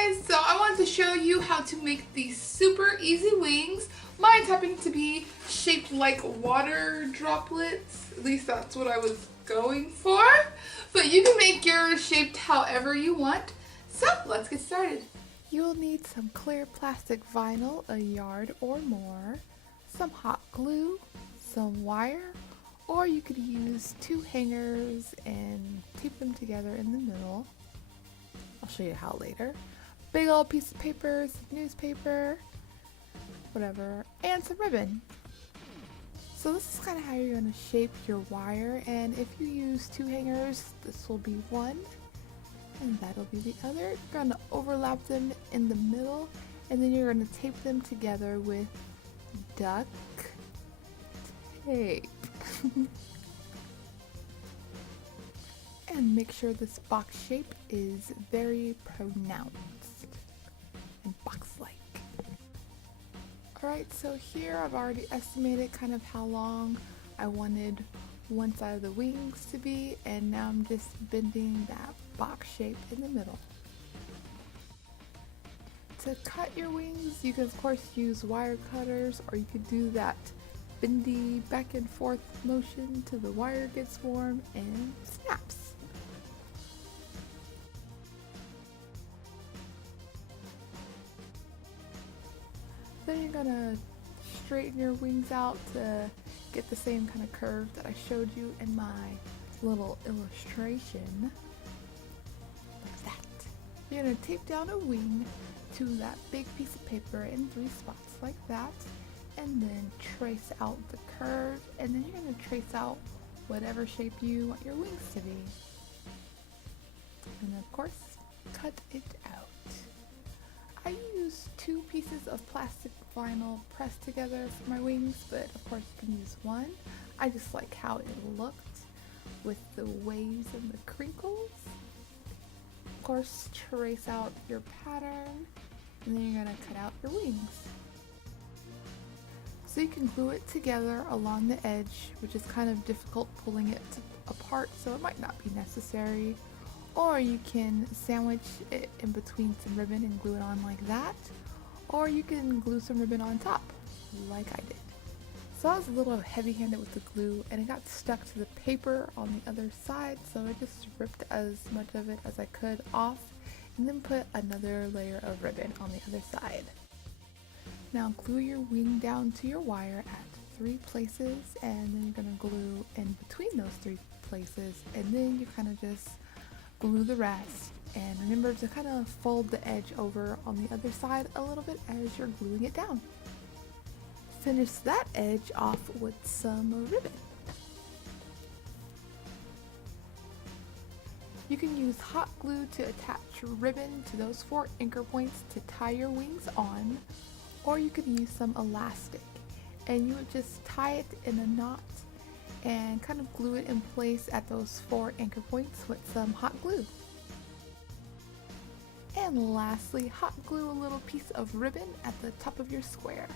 guys, so I wanted to show you how to make these super easy wings. Mine happen to be shaped like water droplets. At least that's what I was going for. But you can make yours shaped however you want. So let's get started. You'll need some clear plastic vinyl, a yard or more, some hot glue, some wire, or you could use 2 hangers and tape them together in the middle. I'll show you how later. Big old piece of paper, some newspaper, whatever, and some ribbon. So this is kind of how you're going to shape your wire, and if you use 2 hangers, this will be one, and that'll be the other. You're going to overlap them in the middle, and then you're going to tape them together with duct tape. And make sure this box shape is very pronounced and box-like. Alright, so here I've already estimated kind of how long I wanted one side of the wings to be, and now I'm just bending that box shape in the middle. To cut your wings, you can of course use wire cutters, or you could do that bendy back and forth motion till the wire gets warm and snaps. Then you're gonna straighten your wings out to get the same kind of curve that I showed you in my little illustration. Like that. You're gonna tape down a wing to that big piece of paper in 3 spots like that, and then trace out the curve, and then you're gonna trace out whatever shape you want your wings to be. And of course, cut it out. I use 2 pieces of plastic vinyl pressed together for my wings, but of course you can use 1. I just like how it looked with the waves and the crinkles. Of course, trace out your pattern, and then you're going to cut out your wings. So you can glue it together along the edge, which is kind of difficult pulling it apart, so it might not be necessary. Or you can sandwich it in between some ribbon and glue it on like that. Or you can glue some ribbon on top, like I did. So I was a little heavy-handed with the glue, and it got stuck to the paper on the other side, so I just ripped as much of it as I could off, and then put another layer of ribbon on the other side. Now glue your wing down to your wire at 3 places, and then you're going to glue in between those 3 places, and then you kind of just glue the rest, and remember to kind of fold the edge over on the other side a little bit as you're gluing it down. Finish that edge off with some ribbon. You can use hot glue to attach ribbon to those 4 anchor points to tie your wings on, or you could use some elastic, and you would just tie it in a knot and kind of glue it in place at those 4 anchor points with some hot glue. And lastly, hot glue a little piece of ribbon at the top of your square.